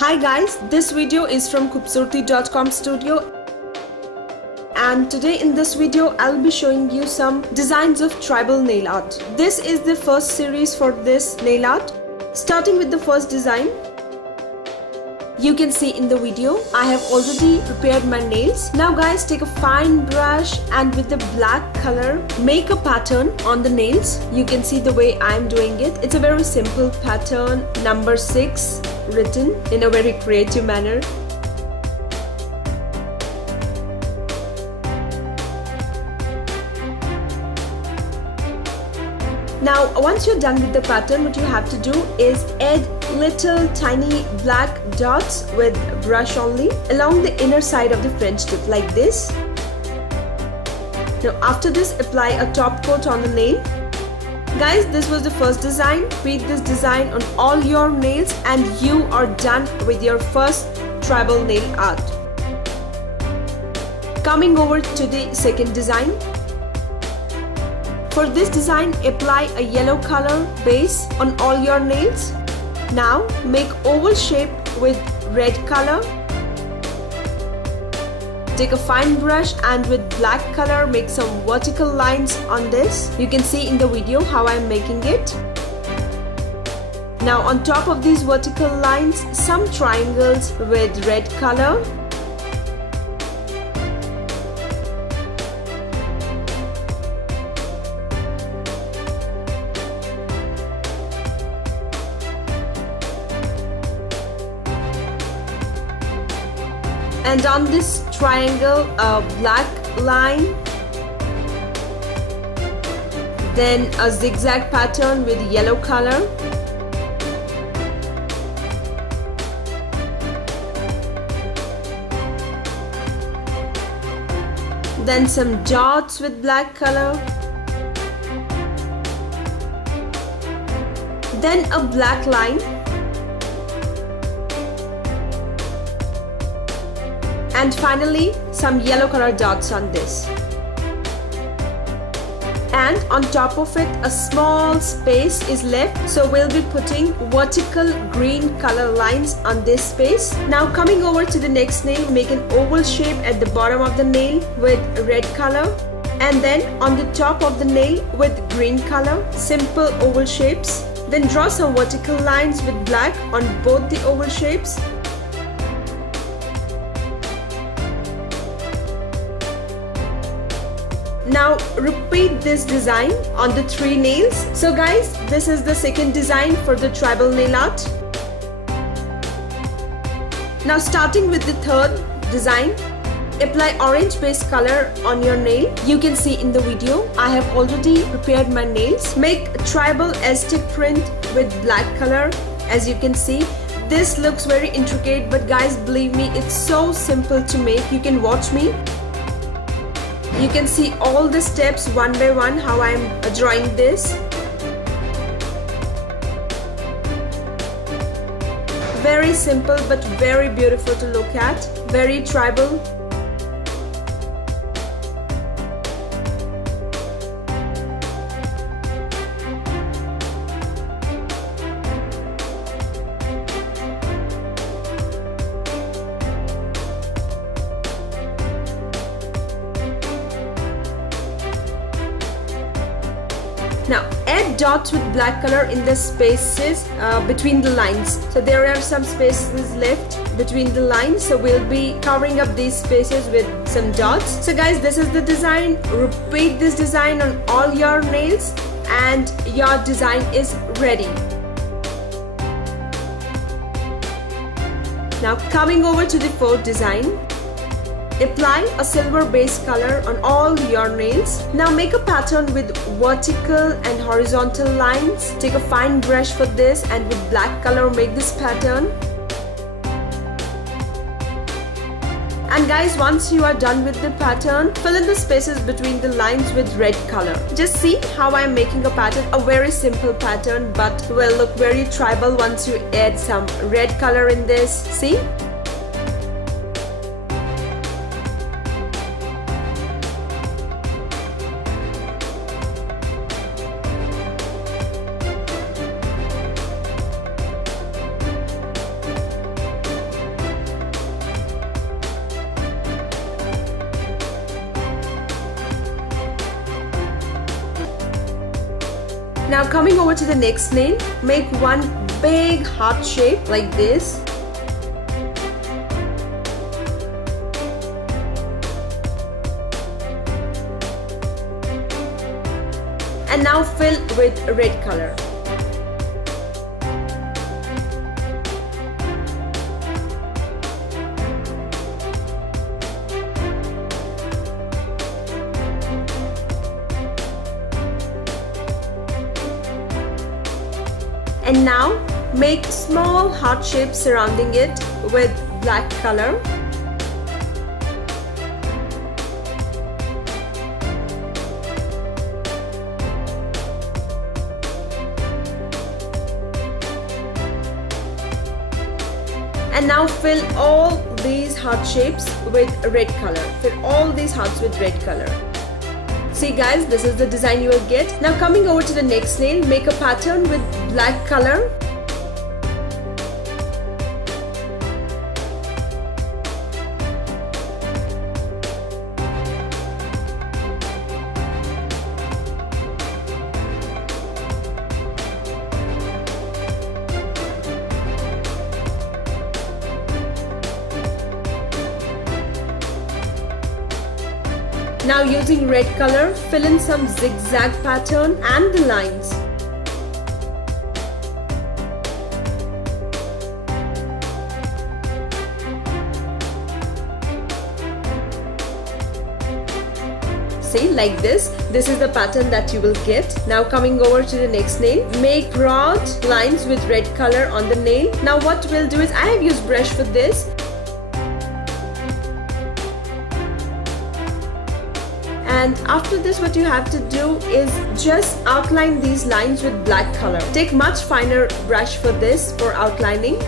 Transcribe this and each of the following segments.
Hi guys, this video is from Khoobsurati.com studio, and today in this video I'll be showing you some designs of tribal nail art. This is the first series for this nail art. Starting with the first design, you can see in the video I have already prepared my nails. Now guys, take a fine brush and with the black color make a pattern on the nails. You can see the way I'm doing it. It's a very simple pattern, number 6, written in a very creative manner. Now once you're done with the pattern, what you have to do is add little tiny black dots with brush only along the inner side of the French tip like this. Now after this, apply a top coat on the nail. Guys, this was the first design. Repeat this design on all your nails and you are done with your first tribal nail art. Coming over to the second design. For this design, apply a yellow color base on all your nails. Now make oval shape with red color. Take a fine brush and with black color make some vertical lines on this. You can see in the video how I'm making it. Now on top of these vertical lines, some triangles with red color. And on this triangle, a black line, then a zigzag pattern with yellow color, then some dots with black color, then a black line, and finally some yellow color dots on this. And on top of it, a small space is left, so we'll be putting vertical green color lines on this space. Now coming over to the next nail, make an oval shape at the bottom of the nail with red color, and then on the top of the nail with green color. Simple oval shapes. Then draw some vertical lines with black on both the oval shapes. Now repeat this design on the 3 nails. So guys, this is the second design for the tribal nail art. Now starting with the third design, apply orange base color on your nail. You can see in the video I have already prepared my nails. Make a tribal Aztec print with black color. As you can see, this looks very intricate, but guys, believe me, it's so simple to make. You can watch me. You can see all the steps one by one how I am drawing this. Very simple but very beautiful to look at. Very tribal. Now add dots with black color in the spaces between the lines. So there are some spaces left between the lines, so we'll be covering up these spaces with some dots. So guys, this is the design. Repeat this design on all your nails and your design is ready. Now coming over to the fourth design. Apply a silver base color on all your nails. Now make a pattern with vertical and horizontal lines. Take a fine brush for this and with black color make this pattern. And guys, once you are done with the pattern, fill in the spaces between the lines with red color. Just see how I am making a pattern. A very simple pattern, but will look very tribal once you add some red color in this. See? Now coming over to the next nail, make one big heart shape like this. And now fill with red color. And now make small heart shapes surrounding it with black color. And now fill all these heart shapes with red color. Fill all these hearts with red color. See guys, this is the design you will get. Now coming over to the next nail, make a pattern with black color. Now using red color, fill in some zigzag pattern and the lines. See, like this. This is the pattern that you will get. Now coming over to the next nail, make broad lines with red color on the nail. Now what we'll do is, I have used brush for this. And after this, what you have to do is just outline these lines with black color. Take much finer brush for this, for outlining.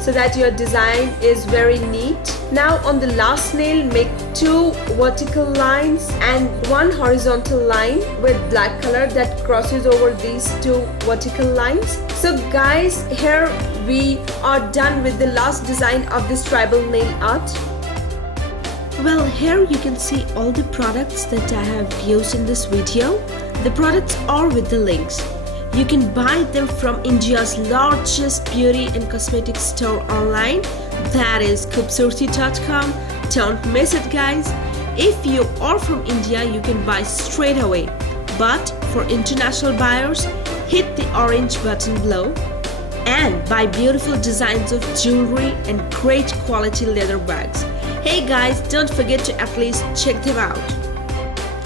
So that your design is very neat. Now on the last nail, make 2 vertical lines and 1 horizontal line with black color that crosses over these 2 vertical lines. So guys, here we are done with the last design of this tribal nail art. Well, here you can see all the products that I have used in this video. The products are with the links. You can buy them from India's largest beauty and cosmetic store online, that is Khoobsurti.com. Don't miss it guys. If you are from India, you can buy straight away. But for international buyers, hit the orange button below and buy beautiful designs of jewelry and great quality leather bags. Hey guys, don't forget to at least check them out,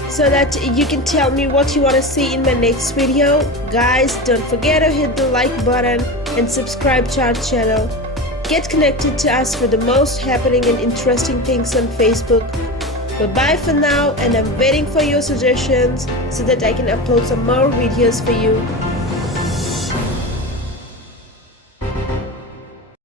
so that you can tell me what you want to see in my next video. Guys, don't forget to hit the like button and subscribe to our channel. Get connected to us for the most happening and interesting things on Facebook. Bye bye for now, and I'm waiting for your suggestions so that I can upload some more videos for you.